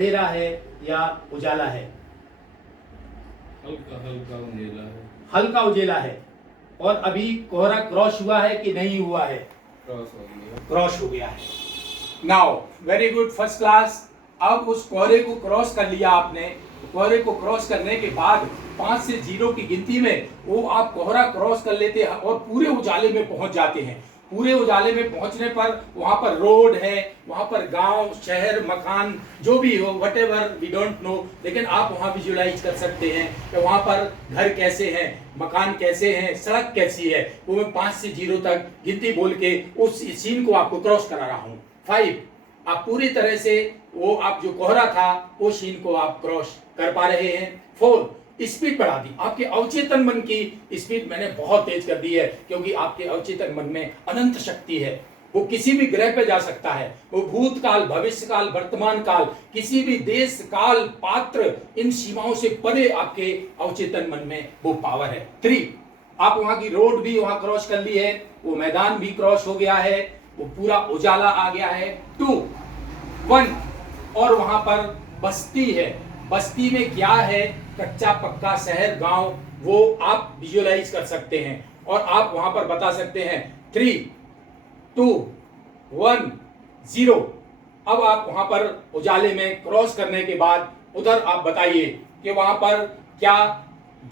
अंधेरा है या उजाला है? हल्का हल्का उंडेला है। हल्का उजेला है। और अभी कोहरा क्रॉस हुआ है कि नहीं हुआ है? क्रॉस हो गया। क्रॉस हो गया है। Now very good, first class. अब उस कोहरे को क्रॉस कर लिया आपने। कोहरे को क्रॉस करने के बाद 5 से 0 की गिनती में वो आप कोहरा क्रॉस कर लेते हैं और पूरे उजाले में पहुंच जाते हैं। पूरे उजाले में पहुंचने पर वहां पर रोड है, वहां पर गांव, शहर, मकान जो भी हो, whatever we don't know, लेकिन आप वहां विजुअलाइज कर सकते हैं कि वहां पर घर कैसे हैं, मकान कैसे हैं, सड़क कैसी है। वो मैं 5 से 0 तक गिनती बोल के उस सीन को आपको क्रॉस करा रहा हूं। 5, आप पूरी तरह से वो आप जो कोहरा था वो सीन को आप क्रॉस कर पा रहे हैं। 4, स्पीड बढ़ा दी। आपके अवचेतन मन की स्पीड मैंने बहुत तेज कर दी है, क्योंकि आपके अवचेतन मन में अनंत शक्ति है। वो किसी भी ग्रह पे जा सकता है। वो भूतकाल, भविष्यकाल, वर्तमान काल, किसी भी देश, काल, पात्र, इन सीमाओं से परे आपके अवचेतन मन में वो पावर है। 3, आप वहां की रोड भी वहां क्रॉस कर ली है, वो मैदान भी क्रॉस हो गया है, वो पूरा उजाला आ गया है। 2, 1, और वहां पर बस्ती है। बस्ती में क्या है, कच्चा पक्का शहर, गांव, वो आप विजुअलाइज कर सकते हैं और आप वहां पर बता सकते हैं। 3, 2, 1, 0। अब आप वहां पर उजाले में क्रॉस करने के बाद उधर आप बताइए कि वहां पर क्या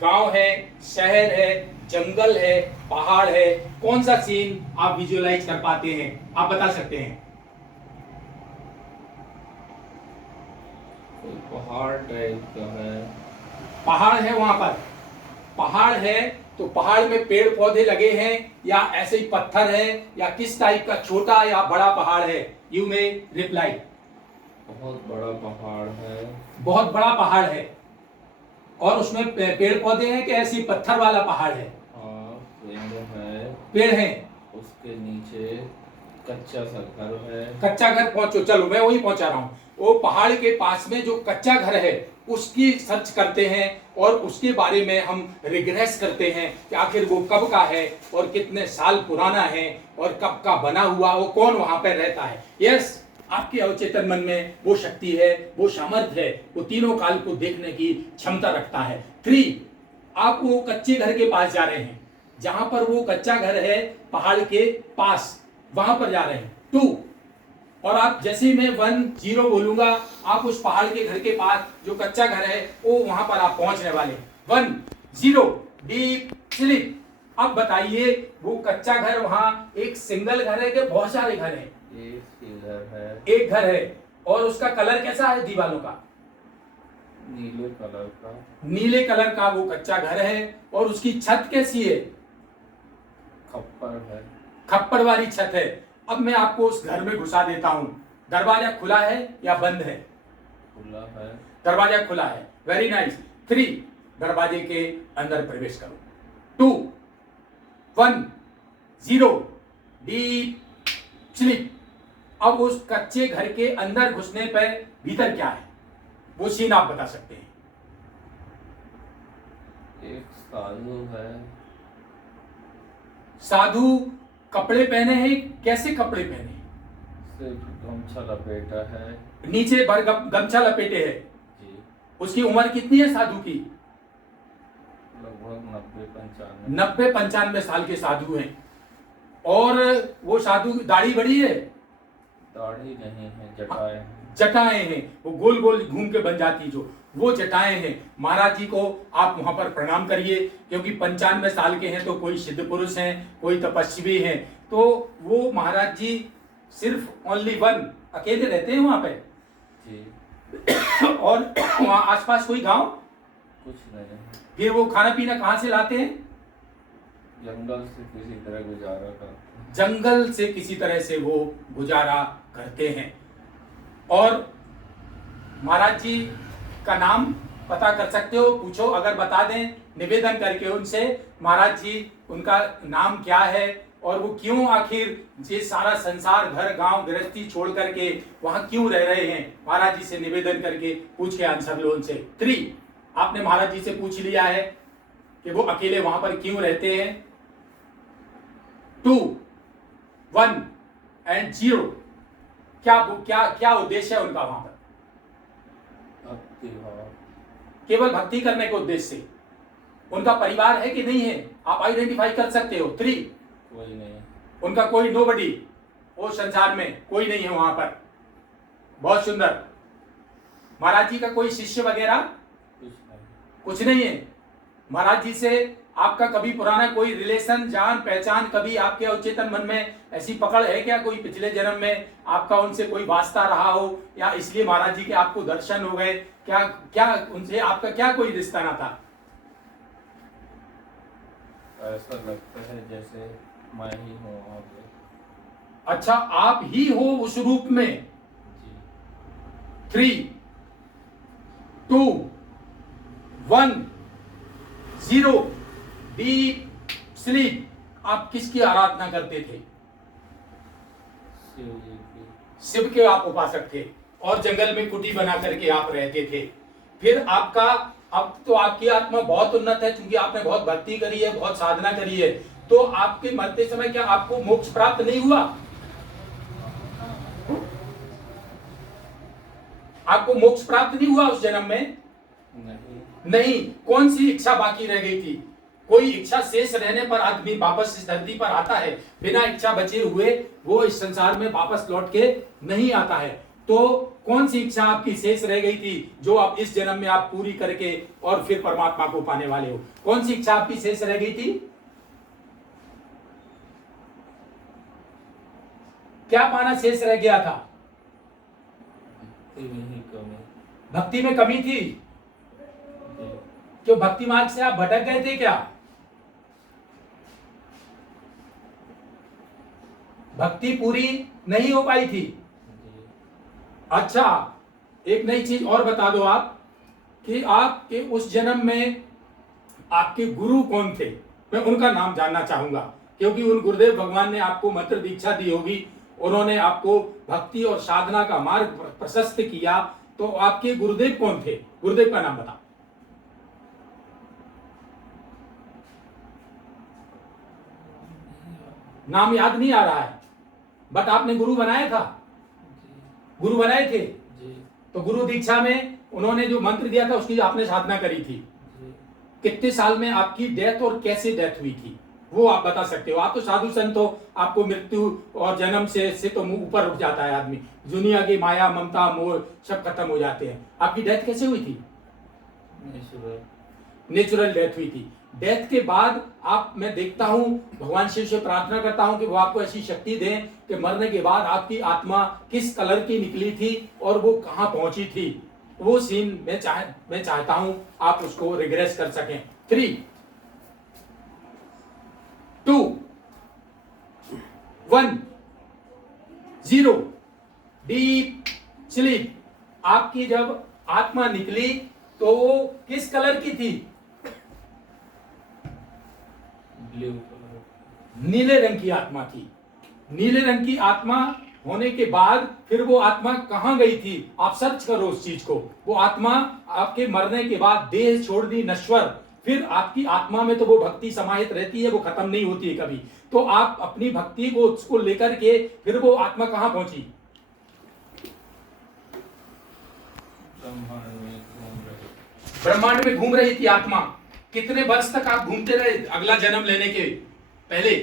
गांव है, शहर है, जंगल है, पहाड़ है, कौन सा सीन आप विजुअलाइज कर पाते हैं, आप बता सकते हैं। कोई पहाड़ टाइप का है। पहाड़ है, वहां पर पहाड़ है, तो पहाड़ में पेड़ पौधे लगे हैं या ऐसे ही पत्थर है, या किस टाइप का, छोटा या बड़ा पहाड़ है? You may reply. बहुत बड़ा पहाड़ है। बहुत बड़ा पहाड़ है। और उसमें पेड़ पौधे हैं कि ऐसे ही पत्थर वाला पहाड़ है? हाँ, पेड़ है। पेड़ है। उसके नीचे कच्चा सा घर है। कच्चा घर, पहुंचो, चलो मैं वही पहुंचा रहा हूं। वो पहाड़ के पास में जो कच्चा घर है उसकी सर्च करते हैं और उसके बारे में हम रिग्रेस करते हैं कि आखिर वो कब का है और कितने साल पुराना है और कब का बना हुआ, वो कौन वहां पर रहता है। यस, आपके अवचेतन मन में वो शक्ति है, वो सामर्थ्य है, वो तीनों काल को देखने की क्षमता रखता है। 3, आप वो कच्चे घर के पास जा रहे हैं, जहां पर वो कच्चा घर है पहाड़ के पास, वहां पर जा रहे हैं। 2, और आप जैसे ही मैं 1, 0 बोलूंगा, आप उस पहाड़ के घर के पास जो कच्चा घर है वो वहां पर आप पहुंचने वाले। 1, 0, डीप स्लीप। अब बताइए, वो कच्चा घर वहां एक सिंगल घर है कि बहुत सारे घर हैं? एक घर है। एक घर है। और उसका कलर कैसा है दीवारों का? नीले कलर का। नीले कलर का वो कच्चा घर है। और उसकी छत कैसी है? खप्पर है। खप्पड़ वाली छत है। अब मैं आपको उस घर में घुसा देता हूं। दरवाजा खुला है या बंद है? खुला है। दरवाजा खुला है। Very nice. 3, दरवाजे के अंदर प्रवेश करो। 2, 1, 0, डीप स्लीप। अब उस कच्चे घर के अंदर घुसने पर भीतर क्या है, वो सीन आप बता सकते हैं। एक साधु है। साधु कपड़े पहने हैं, कैसे कपड़े पहने हैं? सिर्फ गमछा लपेटा है। नीचे भर गमछा लपेटे है। जी। उसकी उम्र कितनी है साधु की? लगभग 90-95। 90-95 साल के साधु हैं। और वो साधु दाढ़ी बड़ी है? दाढ़ी नहीं है, जटाएं हैं। जटाएं हैं, वो गोल गोल घूम के बन जाती, जो वो जटाएं हैं। महाराज जी को आप वहां पर प्रणाम करिए, क्योंकि 95 साल के हैं तो कोई सिद्ध पुरुष हैं, कोई तपस्वी हैं। तो वो महाराज जी सिर्फ ओनली 1 अकेले रहते हैं वहां पे? जी। और वहां आसपास कोई गांव? कुछ नहीं। फिर वो खाना पीना कहां से लाते हैं? जंगल से किसी तरह गुजारा करते हैं। जंगल से किसी तरह से वो गुजारा करते हैं। और महाराज जी का नाम पता कर सकते हो, पूछो, अगर बता दें निवेदन करके उनसे, महाराज जी उनका नाम क्या है और वो क्यों आखिर ये सारा संसार, घर गांव गृहस्थी छोड़ करके वहां क्यों रह रहे हैं, महाराज जी से निवेदन करके पूछ के आंसर लो उनसे। 3, आपने महाराज जी से पूछ लिया है कि वो अकेले वहां पर क्यों रहते हैं। 2, 1 एंड 0, क्या क्या क्या उद्देश्य है उनका वहां पर? भक्ति भाव। केवल भक्ति करने के उद्देश्य से। उनका परिवार है कि नहीं है, आप आइडेंटिफाई कर सकते हो। 3, कोई नहीं। उनका कोई नोबडी, वो संसार में कोई नहीं है वहां पर। बहुत सुंदर। महाराज जी का कोई शिष्य वगैरह कुछ नहीं। कुछ नहीं है। महाराज जी से आपका कभी पुराना कोई रिलेशन, जान पहचान, कभी आपके अवचेतन मन में ऐसी पकड़ है क्या, कोई पिछले जन्म में आपका उनसे कोई वास्ता रहा हो, या इसलिए महाराज जी के आपको दर्शन हो गए, क्या क्या उनसे आपका क्या कोई रिश्ता ना था? ऐसा लगता है जैसे मैं ही हूँ वहाँ पे। अच्छा, आप ही हो उस रूप में। जी। 3, 2, 1, 0, डीप स्लीप। आप किसकी आराधना करते थे? शिव जी की। शिव के आप उपासक थे, और जंगल में कुटी बना करके आप रहते थे। फिर आपका, अब तो आपकी आत्मा बहुत उन्नत है, क्योंकि आपने बहुत भक्ति करी है, बहुत साधना करी है, तो आपके मरते समय क्या आपको मोक्ष प्राप्त नहीं हुआ? आपको मोक्ष प्राप्त नहीं हुआ उस जन्म में? नहीं। कौन सी इच्छा बाकी रह गई थी? कोई इच्छा शेष रहने पर आदमी वापस इस धरती पर आता है, बिना इच्छा बचे हुए वो इस संसार में वापस लौट के नहीं आता है। तो कौन सी इच्छा आपकी शेष रह गई थी जो आप इस जन्म में आप पूरी करके और फिर परमात्मा को पाने वाले हो? कौन सी इच्छा आपकी शेष रह गई थी? क्या पाना शेष रह गया था? भक्ति में कमी थी। क्यों, भक्ति मार्ग से आप भटक गए थे क्या? भक्ति पूरी नहीं हो पाई थी। अच्छा, एक नई चीज और बता दो आप, कि आपके उस जन्म में आपके गुरु कौन थे? मैं उनका नाम जानना चाहूंगा, क्योंकि उन गुरुदेव भगवान ने आपको मंत्र दीक्षा दी होगी, उन्होंने आपको भक्ति और साधना का मार्ग प्रशस्त किया, तो आपके गुरुदेव कौन थे? गुरुदेव का नाम बता। नाम याद नहीं आ रहा है, बट आपने गुरु बनाया था, गुरु बनाए थे। तो गुरु दीक्षा में उन्होंने जो मंत्र दिया था उसकी आपने साधना करी थी। कितने साल में आपकी डेथ और कैसे डेथ हुई थी वो आप बता सकते हो? आप तो साधु संत हो, आपको मृत्यु और जन्म से तो मुंह ऊपर उठ जाता है आदमी, दुनिया की माया ममता मोह सब खत्म हो जाते हैं। आपकी डेथ कैसे हुई थी? नेचुरल डेथ हुई थी। डेथ के बाद आप, मैं देखता हूं, भगवान शिव से प्रार्थना करता हूं कि वो आपको ऐसी शक्ति दें कि मरने के बाद आपकी आत्मा किस कलर की निकली थी और वो कहां पहुंची थी, वो सीन मैं चाहता हूं आप उसको रिग्रेस कर सकें। 3, 2, 1, 0, डीप स्लीप। आपकी जब आत्मा निकली तो वो किस कलर की थी? ब्लू। नीले रंग की आत्मा थी। नीले रंग की आत्मा होने के बाद फिर वो आत्मा कहां गई थी? आप सर्च करो उस चीज को। वो आत्मा आपके मरने के बाद देह छोड़ दी नश्वर, फिर आपकी आत्मा में तो वो भक्ति समाहित रहती है, वो खत्म नहीं होती है कभी। तो आप अपनी भक्ति को उसको लेकर के फिर वो आत्मा कहां पहुंची? ब्रह्मांड में घूम रही थी आत्मा। कितने वर्ष तक आप घूमते रहे अगला जन्म लेने के पहले?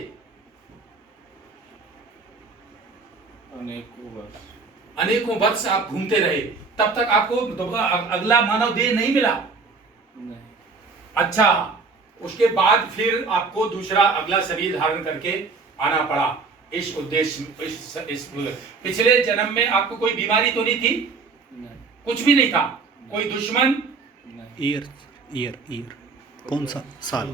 अनेकों वर्ष आप घूमते रहे, तब तक आपको अगला मानव देह नहीं मिला? नहीं। अच्छा, उसके बाद फिर आपको दूसरा अगला शरीर धारण करके आना पड़ा इस उद्देश्य, इस पिछले जन्म में आपको कोई बीमारी तो नहीं थी? नहीं। कुछ भी नहीं था? कोई दुश्मन? ईयर कौन सा साल?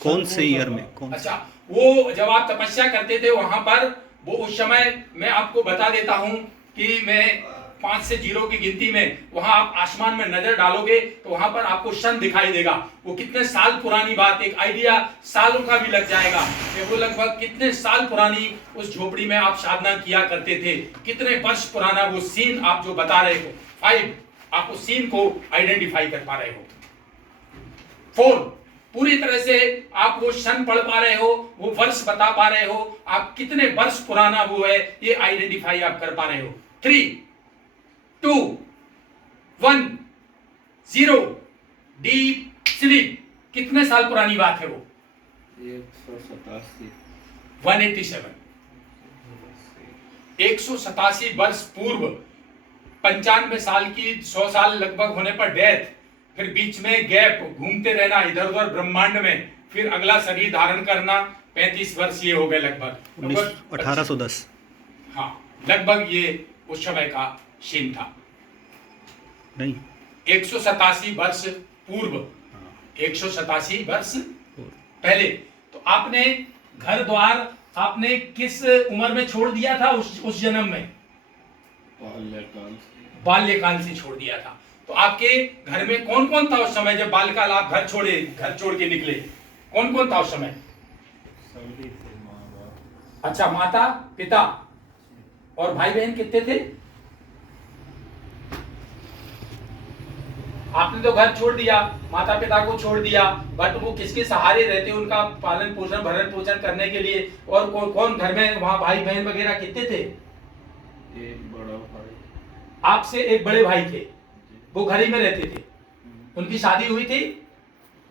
कौन से ईयर में? कौन? अच्छा, वो जब आप तपस्या करते थे वहां पर, वो उस समय मैं आपको बता देता हूं कि मैं 5 से 0 की गिनती में, वहां आप आसमान में नजर डालोगे तो वहां पर आपको सन दिखाई देगा। वो कितने साल पुरानी बात, एक आइडिया सालों का भी लग जाएगा कि वो लगभग कितने साल पुरानी उस झोपड़ी में आप साधना किया करते थे, कितने वर्ष पुराना वो सीन आप जो बता रहे हो। 5, आप उस सीन को आइडेंटिफाई कर पा रहे हो। 4, पूरी तरह से आप वो क्षण पढ़ पा रहे हो, वो वर्ष बता पा रहे हो, आप कितने वर्ष पुराना वो है ये आइडेंटिफाई आप कर पा रहे हो। 3, 2, 1 0 डीप स्लीप। कितने साल पुरानी बात है वो? 187 187 187 वर्ष पूर्व, 95 साल की 100 साल लगभग होने पर डेथ, फिर बीच में गैप, घूमते रहना इधर उधर ब्रह्मांड में, फिर अगला शरीर धारण करना, 35 वर्ष ये हो गए लगभग 1810। हाँ, लगभग ये उस समय का सीन था। नहीं, 187 वर्ष पूर्व, 187 वर्ष पहले। तो आपने घर द्वार आपने किस उम्र में छोड़ दिया था? उस जन्म में बाल्यकाल से छोड़ दिया था। तो आपके घर में कौन कौन था उस समय जब बाल्यकाल आप घर छोड़ के निकले? कौन कौन था उस समय? सभी थे, माँ बाप। अच्छा, माता पिता और भाई बहन कितने थे? आपने तो घर छोड़ दिया, माता पिता को छोड़ दिया, बट वो किसके सहारे रहते, उनका पालन पोषण भरण पोषण करने के लिए? और कौन घर में वहां भाई बहन वगैरह कितने थे? एक बड़ा भाई, आपसे एक बड़े भाई थे, वो घर ही में रहते थे। उनकी शादी हुई थी?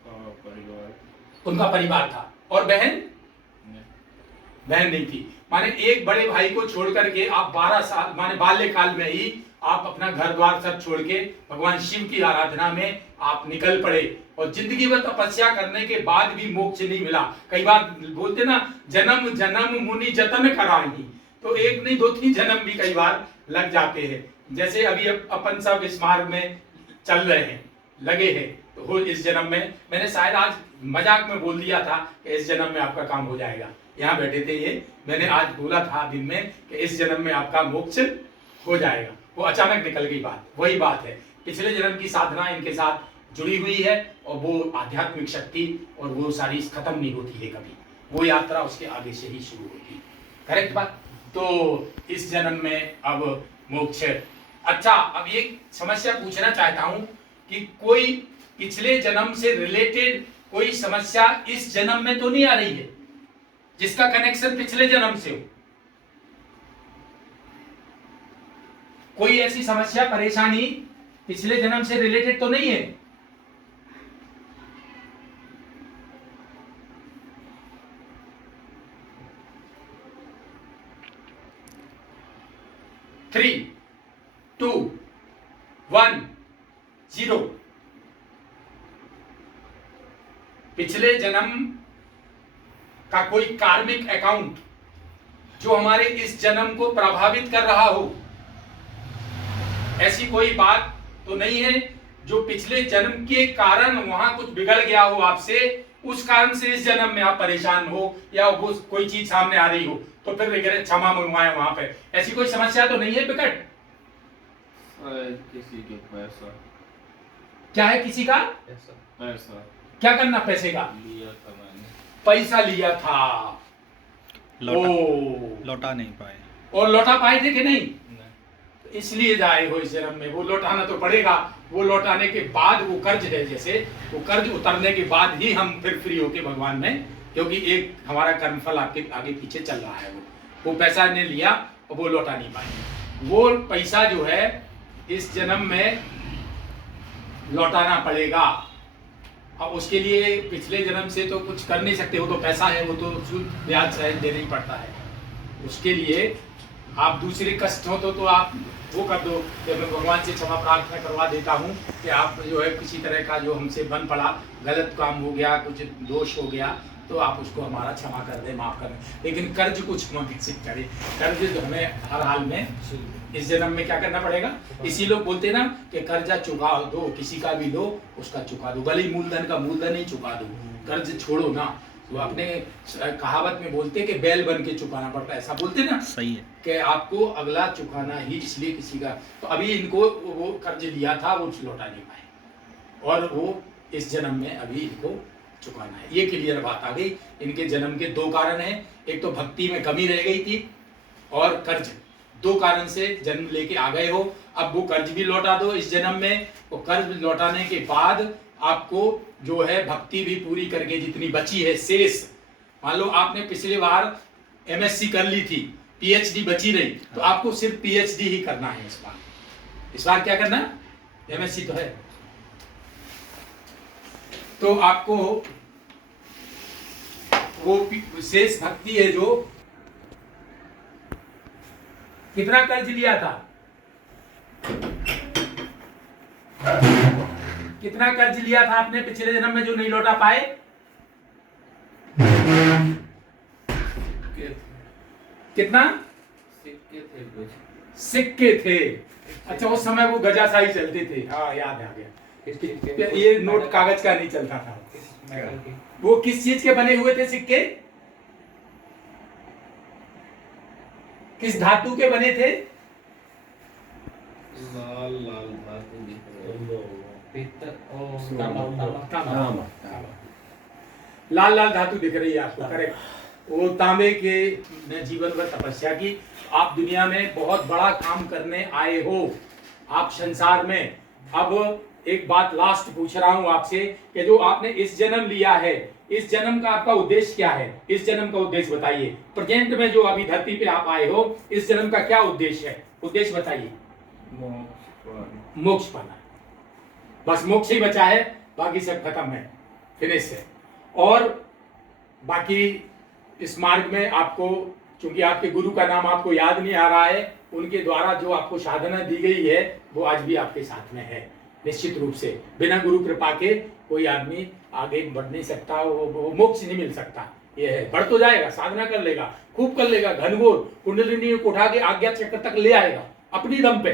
परिवार, उनका परिवार था। और बहन? नहीं। बहन नहीं थी। माने एक बड़े भाई को छोड़ करके आप 12 साल माने बाल्यकाल में ही आप अपना घर द्वार सब छोड़ के भगवान शिव की आराधना में आप निकल पड़े, और जिंदगी भर तपस्या करने के बाद भी मोक्ष नहीं मिला। कई बार बोलते ना, जन्म जन्म मुनि जतन कराई, तो एक नहीं 2-3 जन्म भी कई बार लग जाते हैं। जैसे अभी अपन सब इस मार्ग में चल रहे हैं, लगे हैं, तो हो इस जन्म में, मैंने शायद आज मजाक में बोल दिया था कि इस जन्म में आपका काम हो जाएगा। यहाँ बैठे थे ये, मैंने आज बोला था दिन में कि इस जन्म में आपका मोक्ष हो जाएगा। वो अचानक निकल गई बात। वही बात है, पिछले जन्म की साधना इनके साथ जुड़ी हुई है, और वो आध्यात्मिक शक्ति और वो सारी खत्म नहीं होती है कभी, वो यात्रा उसके आगे से ही शुरू होती है। करेक्ट बात? तो इस जन्म में अब मोक्ष। अच्छा, अब ये समस्या पूछना चाहता हूं कि कोई पिछले जन्म से रिलेटेड कोई समस्या इस जन्म में तो नहीं आ रही है, जिसका कनेक्शन पिछले जन्म से हो? कोई ऐसी समस्या परेशानी पिछले जन्म से रिलेटेड तो नहीं है? थ्री, 2, 1, 0। पिछले जन्म का कोई कार्मिक अकाउंट जो हमारे इस जन्म को प्रभावित कर रहा हो, ऐसी कोई बात तो नहीं है जो पिछले जन्म के कारण वहां कुछ बिगड़ गया हो आपसे, उस कारण से इस जन्म में आप परेशान हो, या वो कोई चीज सामने आ रही हो तो फिर वगैरह क्षमा मंगवाए वहां पे? ऐसी कोई समस्या तो नहीं है बिकट? किसी के पैसा, क्या है किसी का पैसा क्या करना? पैसे का लिया था मैंने, पैसा लिया था, लौटा नहीं पाए। और लौटा पाए थे कि नहीं? नहीं। इसलिए जाए हो इस जन्म में। वो लौटाना तो पड़ेगा, वो लौटाने के बाद वो कर्ज है, जैसे वो कर्ज उतरने के बाद ही हम फिर फ्री होके भगवान में, क्योंकि एक हमारा कर्मफल आपके आगे पीछे चल रहा है। वो पैसा ने लिया और वो लौटा नहीं पाए। वो पैसा जो है इस जन्म में लौटाना पड़ेगा। अब उसके लिए पिछले जन्म से तो कुछ कर नहीं सकते, वो तो पैसा है, वो तो सूद ब्याज सहित देना ही पड़ता है। उसके लिए आप दूसरे कष्ट हो तो आप वो कर दो कि मैं भगवान से क्षमा प्रार्थना करवा देता हूँ कि आप जो है किसी तरह का जो हमसे बन पड़ा, गलत काम हो गया, कुछ दोष हो गया, तो आप उसको हमारा क्षमा कर दें, माफ कर दें। लेकिन कर्ज को क्षमा कैसे करें? कर्ज जो हमें हर हाल में इस जन्म में क्या करना पड़ेगा? इसी लोग बोलते ना कि कर्जा चुका दो, किसी का भी लो उसका चुका दो, भले ही मूलधन का मूलधन ही चुका दो, कर्ज छोड़ो ना। तो अपने कहावत में बोलते कि बैल बन के चुकाना पड़ता है, ऐसा बोलते ना। सही है कि आपको अगला चुकाना ही, इसलिए किसी का तो अभी इनको वो कर्ज लिया था वो लौटा नहीं पाए, और वो इस जन्म में अभी इनको चुकाना है। ये क्लियर बात आ गई। इनके जन्म के 2 कारण हैं, एक तो भक्ति में कमी रह गई थी, और कर्ज। 2 कारण से जन्म लेके आ गए हो। अब वो कर्ज भी लौटा दो इस जन्म में। वो कर्ज लौटाने के बाद आपको जो है भक्ति भी पूरी करके जितनी बची है शेष, मान लो आपने पिछली बार MSc कर ली थी, PhD बची नहीं, तो आपको सिर्फ PhD ही करना है इस बार। इस बार क्या करना? MSc तो है। तो आपको वो विशेष भक्ति है जो कितना कर्ज लिया था, कितना कर्ज लिया था आपने पिछले जन्म में जो नहीं लौटा पाए? कितना? सिक्के थे कुछ। सिक्के थे। अच्छा, उस समय वो गजाशाही चलते थे। हाँ, याद आ गया। ये नोट कागज का नहीं चलता था। वो किस चीज के बने हुए थे सिक्के? किस धातु के बने थे? लाल लाल धातु दिख रहे हैं। पीतल तांबा। लाल लाल धातु दिख रही है आपको, करेक्ट। वो तांबे के ने जीवन भर तपस्या की। आप दुनिया में बहुत बड़ा काम करने आए हो, आप संसार में। अब एक बात लास्ट पूछ रहा हूं आपसे कि जो आपने इस जन्म लिया है, इस जन्म का आपका उद्देश्य क्या है? इस जन्म का उद्देश्य बताइए। प्रेजेंट में जो अभी धरती पे आप आए हो, इस जन्म का क्या उद्देश्य है? उद्देश्य बताइए। मोक्ष पाना। बस मोक्ष ही बचा है, बाकी सब खत्म है, फिनिश है। और बाकी इस मार्ग में आपको, चूंकि आपके गुरु का नाम आपको याद नहीं आ रहा है, उनके द्वारा जो आपको साधना दी गई है वो आज भी आपके साथ में है। निश्चित रूप से बिना गुरु कृपा के कोई आदमी आगे बढ़ नहीं सकता, वो मोक्ष नहीं मिल सकता। ये है, बढ़ तो जाएगा, साधना कर लेगा, खूब कर लेगा, घनघोर कुंडलिनी को उठा के आज्ञा चक्र तक ले आएगा अपनी दम पे,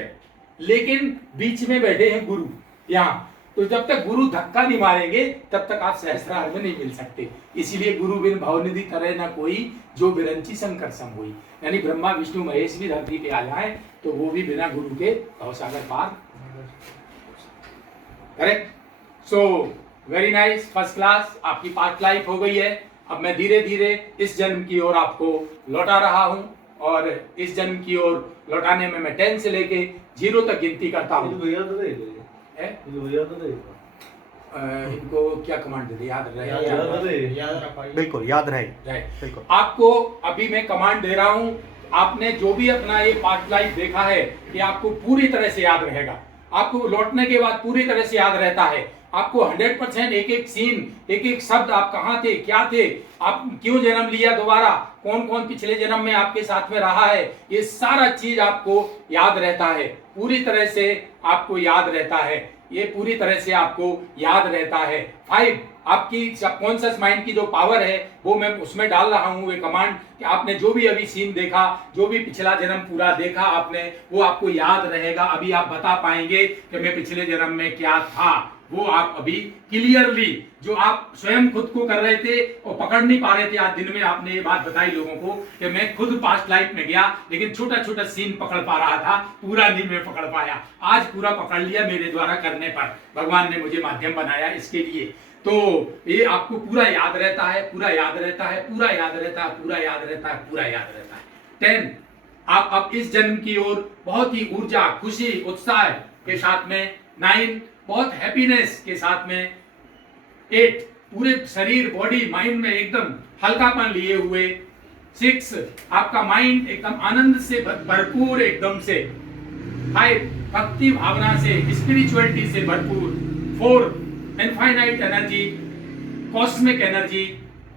लेकिन बीच में बैठे हैं गुरु यहाँ। तो जब तक गुरु धक्का नहीं मारेंगे तब तक आप सहस्त्रार में नहीं मिल सकते। इसीलिए गुरु बिन भवनिधि करे ना कोई, जो बिरंची शंकर सम हुई। यानी ब्रह्मा विष्णु महेश भी धरती पे आ जाए तो वो भी बिना गुरु के भवसागर पार। Correct. So very nice, first class. आपकी पास्ट लाइफ हो गई है। अब मैं धीरे धीरे इस जन्म की ओर आपको लौटा रहा हूं, और इस जन्म की ओर लौटाने में मैं 10 से लेके 0 तक गिनती करता हूं। इनको क्या कमांड दे? याद रहे? बिल्कुल याद रहे। बिल्कुल। आपको अभी मैं कमांड दे रहा हूं, आपने जो भी अपना ये पास्ट लाइफ देखा है ये आपको पूरी तरह से याद रहेगा। आपको लौटने के बाद पूरी तरह से याद रहता है। आपको 100% एक एक सीन, एक एक शब्द, आप कहाँ थे, क्या थे, आप क्यों जन्म लिया दोबारा, कौन कौन पिछले जन्म में आपके साथ में रहा है, ये सारा चीज आपको याद रहता है। पूरी तरह से आपको याद रहता है, ये पूरी तरह से आपको याद रहता है। 5 आपकी सबकॉन्शियस माइंड की जो पावर है वो मैं उसमें डाल रहा हूँ, ये कमांड कि आपने जो भी अभी सीन देखा, जो भी पिछला जन्म पूरा देखा आपने, वो आपको याद रहेगा। अभी आप बता पाएंगे कि मैं पिछले जन्म में क्या था, वो आप अभी क्लियरली, जो आप स्वयं खुद को कर रहे थे और पकड़ नहीं पा रहे थे। आज दिन में आपने ये बात बताई लोगों को कि मैं खुद पास्ट लाइफ में गया लेकिन छोटा छोटा सीन पकड़ पा रहा था, पूरा नहीं मैं पकड़ पाया। आज पूरा पकड़ लिया मेरे द्वारा करने पर, भगवान ने मुझे माध्यम बनाया इसके लिए। तो ये आपको पूरा याद रहता है, पूरा याद रहता है, पूरा याद रहता है, पूरा याद रहता है, पूरा याद रहता है। 10 आप अब इस जन्म की ओर बहुत ही ऊर्जा, खुशी, उत्साह के साथ में। 9 बहुत हैप्पीनेस के साथ में। 8 पूरे शरीर, बॉडी, माइंड में एकदम हल्कापन लिए हुए। 6 आपका माइंड एकदम आनंद से भरपूर एकदम से। 5 भक्ति भावना से, स्पिरिचुअलिटी से भरपूर। 4 infinite energy, cosmic energy.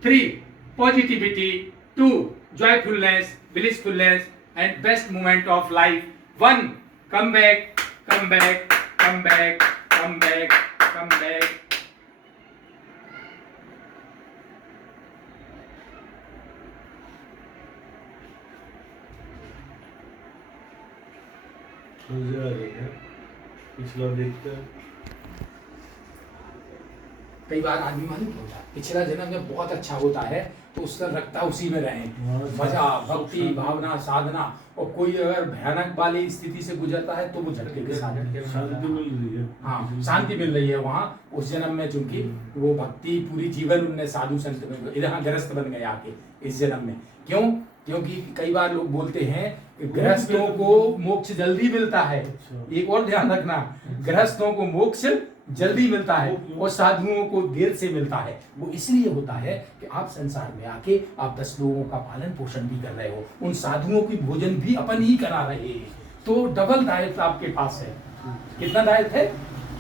3 positivity. 2 joyfulness, blissfulness and best moment of life. 1 come back, come back, come back, come back, come back. पिछला देखते हैं। कई बार आदमी मालूम होता है पिछला जन्म जब बहुत अच्छा होता है तो उसका रखता उसी में रहे, मजा, भक्ति, भावना, साधना। और कोई अगर भयानक वाली स्थिति से गुजरता है तो वो झटके के साथ शांति मिल रही है। हाँ, शांति मिल रही है वहाँ उस जन्म में, चूंकि वो भक्ति पूरी जीवन उनने साधु संत में, यहाँ गृहस्थ बन गए आके इस जन्म में। क्यों? क्योंकि कई बार लोग बोलते हैं कि गृहस्थों को मोक्ष जल्दी मिलता है। एक और ध्यान रखना, गृहस्थों को मोक्ष जल्दी मिलता है और साधुओं को देर से मिलता है। वो इसलिए होता है कि आप संसार में आके आप 10 लोगों का पालन पोषण भी कर रहे हो, उन साधुओं की भोजन भी अपन ही करा रहे हैं, तो डबल दायित्व आपके पास है। कितना डायल थे?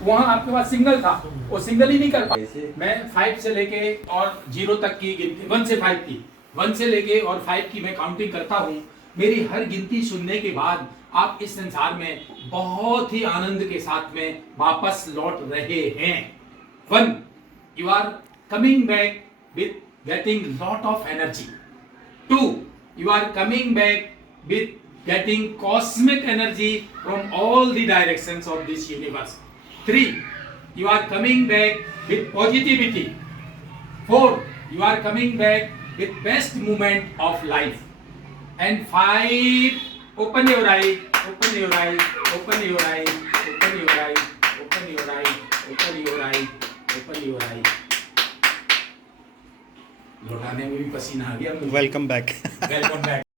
वहां आपके पास सिंगल था, वो सिंगल ही नहीं कर पाए। मैं 5 से लेके और 0 तक की गिनती, 1 से 5 की, 1 से लेके और 5 की मैं काउंटिंग करता हूं। मेरी हर गिनती सुनने के बाद आप इस संसार में बहुत ही आनंद के साथ में वापस लौट रहे हैं। 1, you are coming back with getting lot of energy. 2, you are coming back with getting cosmic energy from all the directions of this universe. 3, you are coming back with positivity. 4, you are coming back with best moment of life. And 5, open your eye, open your eye, open your eye, open your eye, open your eye, open your eye, open your eye. लौटाने में भी पसीना आ गया मुझे। Welcome back welcome back.